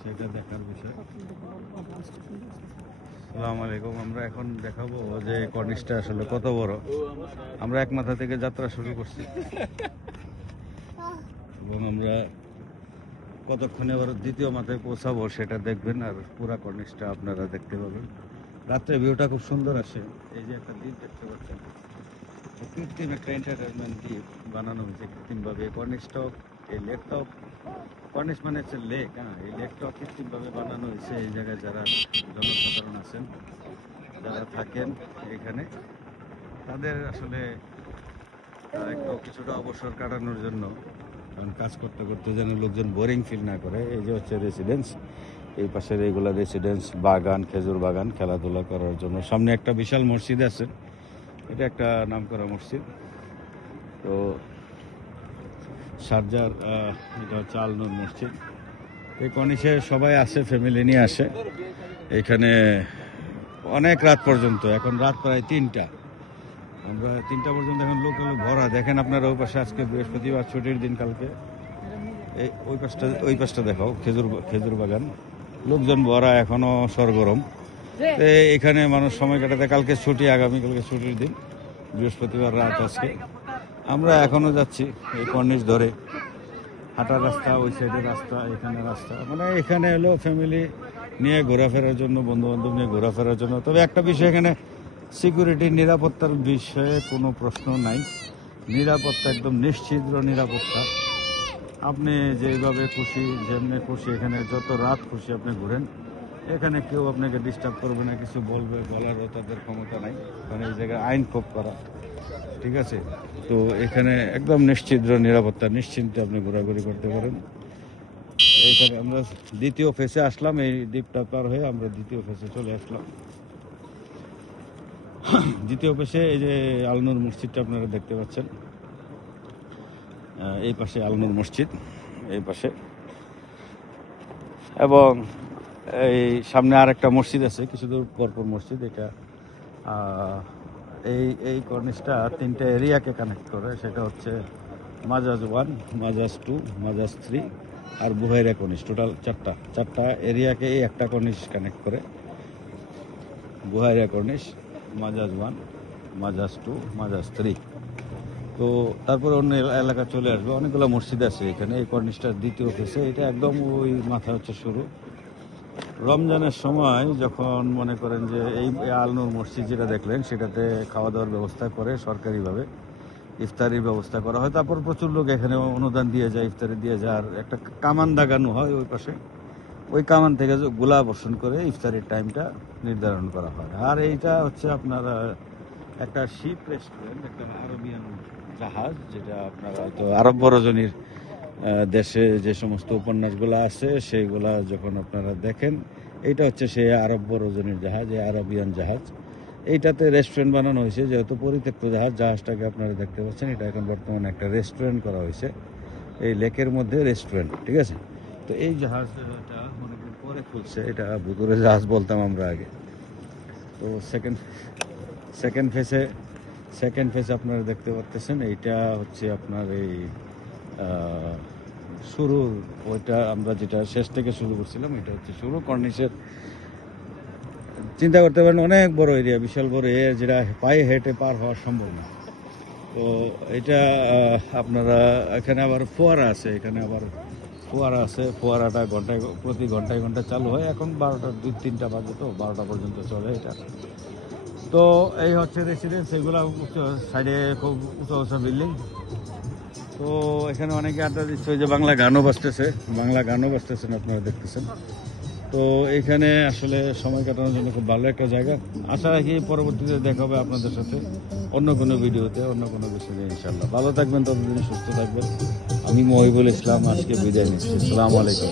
সেটা দেখার বিষয়। আসসালামু আলাইকুম। আমরা এখন দেখাবো যে কর্নিশটা আসলে কত বড়। আমরা এক মাথা থেকে যাত্রা শুরু করছি এবং আমরা কতক্ষণে আবার দ্বিতীয় মাথায় পৌঁছাবো সেটা দেখবেন, আর পুরা কর্নিশটা আপনারা দেখতে পাবেন। রাত্রে ভিউটা খুব সুন্দর আসে। এই যে একটা দ্বীপ দেখতে পাচ্ছেন, কৃত্রিম একটা এন্টারটেনমেন্ট দ্বীপ বানানো হয়েছে কৃত্রিমভাবে। কর্নিশটাও, এই লেকটাও, কর্নিশ মানে হচ্ছে লেক, হ্যাঁ, এই লেকটাও কৃত্রিমভাবে বানানো হয়েছে। এই জায়গায় যারা জনসাধারণ আছেন, যারা থাকেন এখানে, তাদের আসলে একটু কিছুটা অবসর কাটানোর জন্য, কারণ কাজ করতে করতে যেন লোকজন বোরিং ফিল না করে। এই যে হচ্ছে রেসিডেন্স, এই পাশের এইগুলা রেসিডেন্স, বাগান, খেজুর বাগান, খেলাধুলা করার জন্য। সামনে একটা বিশাল মসজিদ আছে, এটা একটা নামকরা মসজিদ। তো শারজার এটা হচ্ছে আল নূর মসজিদ। এই কর্নিশে সবাই আসে, ফ্যামিলি নিয়ে আসে এখানে অনেক রাত পর্যন্ত। এখন রাত প্রায় 3টা, আমরা 3টা পর্যন্ত এখন লোক ভরা। দেখেন আপনারা ওই পাশে, আজকে বৃহস্পতিবার, ছুটির দিন কালকে। এই ওই পাশটা দেখাও, খেজুর বাগান, লোকজন ভরা, এখনো সরগরম। তো এখানে মানুষ সময় কাটাতে, কালকে ছুটি, আগামীকালকে ছুটির দিন, বৃহস্পতিবার রাত আজকে। আমরা এখনো যাচ্ছি এই কর্নিশ ধরে, হাঁটার রাস্তা, ওই সাইডের রাস্তা, এখানে রাস্তা, মানে এখানে হলো ফ্যামিলি নিয়ে ঘোরাফেরার জন্য, বন্ধু বান্ধব নিয়ে ঘোরাফেরার জন্য। তবে একটা বিষয়, এখানে সিকিউরিটি, নিরাপত্তার বিষয়ে কোনো প্রশ্ন নাই। নিরাপত্তা একদম নিশ্চিদ্র নিরাপত্তা। আপনি যেভাবে খুশি, যেমনি খুশি, এখানে যত রাত খুশি আপনি ঘুরেন, এখানে কেউ আপনাকে ডিস্টার্ব করবে না, কিছু বলবে, বলারও তাদের ক্ষমতা নাই, কারণ এই জায়গায় আইন খুব করা, ঠিক আছে। তো এখানে একদম নিশ্চিদ্র নিরাপত্তা, নিশ্চিন্তে আপনি ঘোরাঘুরি করতে পারেন। এইখানে আমরা দ্বিতীয় ফেসে আসলাম, এই দ্বীপটা পার হয়ে আমরা দ্বিতীয় ফেসে চলে আসলাম। দ্বিতীয় ফেসে এই যে আল নূর মসজিদটা আপনারা দেখতে পাচ্ছেন, এই পাশে আল নূর মসজিদ, এই পাশে, এবং এই সামনে আর একটা মসজিদ আছে, কিছু দূর পরপর মসজিদ। এটা এই কর্নিশটা 3টা এরিয়াকে কানেক্ট করে, সেটা হচ্ছে মাজাজ 1, মাজাজ 2, মাজাজ 3 আর বুহাইরা কর্নিশ। টোটাল 4টা এরিয়াকে এই একটা কর্নিশ কানেক্ট করে। Bahira corniche, মাজাজ 1, মাজাজ 2, মাজাজ 3। তো তারপরে অন্য এলাকা চলে আসবে, অনেকগুলো মসজিদ আছে এখানে। এই কর্নিশটার দ্বিতীয় ফেসে, এটা একদম ওই মাথা হচ্ছে শুরু। রমজানের সময় যখন মনে করেন যে এই আল নূর মসজিদ যেটা দেখলেন, সেটাতে খাওয়া দাওয়ার ব্যবস্থা করে সরকারিভাবে, ইফতারির ব্যবস্থা করা হয়। তারপর প্রচুর লোক এখানে অনুদান দিয়ে যায়, ইফতারি দিয়ে যায়। আর একটা কামান দাগানো হয় ওই পাশে, ওই কামান থেকে গোলা বর্ষণ করে ইফতারির টাইমটা নির্ধারণ করা হয়। আর এইটা হচ্ছে আপনার একটা শিপ রেস্টুরেন্ট, একটা আরবিয়ান জাহাজ, যেটা আপনারা হয়তো আরব রজনীর দেশে যে সমস্ত উপন্যাসগুলো আছে সেইগুলা যখন আপনারা দেখেন, এইটা হচ্ছে সেই আরব রজনীর জাহাজ, এই আরবিয়ান জাহাজ। এইটাতে রেস্টুরেন্ট বানানো হয়েছে, যেহেতু পরিত্যক্ত জাহাজটাকে আপনারা দেখতে পাচ্ছেন, এটা এখন বর্তমানে একটা রেস্টুরেন্ট করা হয়েছে, এই লেকের মধ্যে রেস্টুরেন্ট, ঠিক আছে। তো এই জাহাজটা অনেকদিন পরে খুলছে, এটা ভুতুরে জাহাজ বলতাম আমরা আগে। তো সেকেন্ড ফেসে আপনারা দেখতে পাচ্ছেন, এইটা হচ্ছে আপনার এই শুরু, ওইটা আমরা যেটা শেষ থেকে শুরু করছিলাম, এটা হচ্ছে শুরু কর্নিশের। চিন্তা করতে পারেন অনেক বড় এরিয়া, বিশাল বড় এরিয়া, যেটা পায়ে হেঁটে পার হওয়া সম্ভব না। তো এটা আপনারা, এখানে আবার ফোয়ারা আছে, এখানে আবার ফোয়ারা আছে। ফোয়ারাটা প্রতি ঘন্টায় চালু হয়। এখন 12টা 2-3টা বাজে, তো 12টা পর্যন্ত চলে এটা। তো এই হচ্ছে রেসিডেন্স, এগুলো সাইডে খুব উঁচু উঁচু বিল্ডিং। তো এখানে অনেকে আড্ডা দিচ্ছে, ওই যে বাংলা গানও বাজতেছেন, আপনারা দেখতেছেন। তো এইখানে আসলে সময় কাটানোর জন্য খুব ভালো একটা জায়গা। আশা রাখি পরবর্তীতে দেখা হবে আপনাদের সাথে অন্য কোনো ভিডিওতে, অন্য কোনো বিষয়ে ইনশাল্লাহ। ভালো থাকবেন, ততদিন সুস্থ থাকবেন। আমি মহিবুল ইসলাম, আজকে বিদায় নিচ্ছি। আসসালামু আলাইকুম।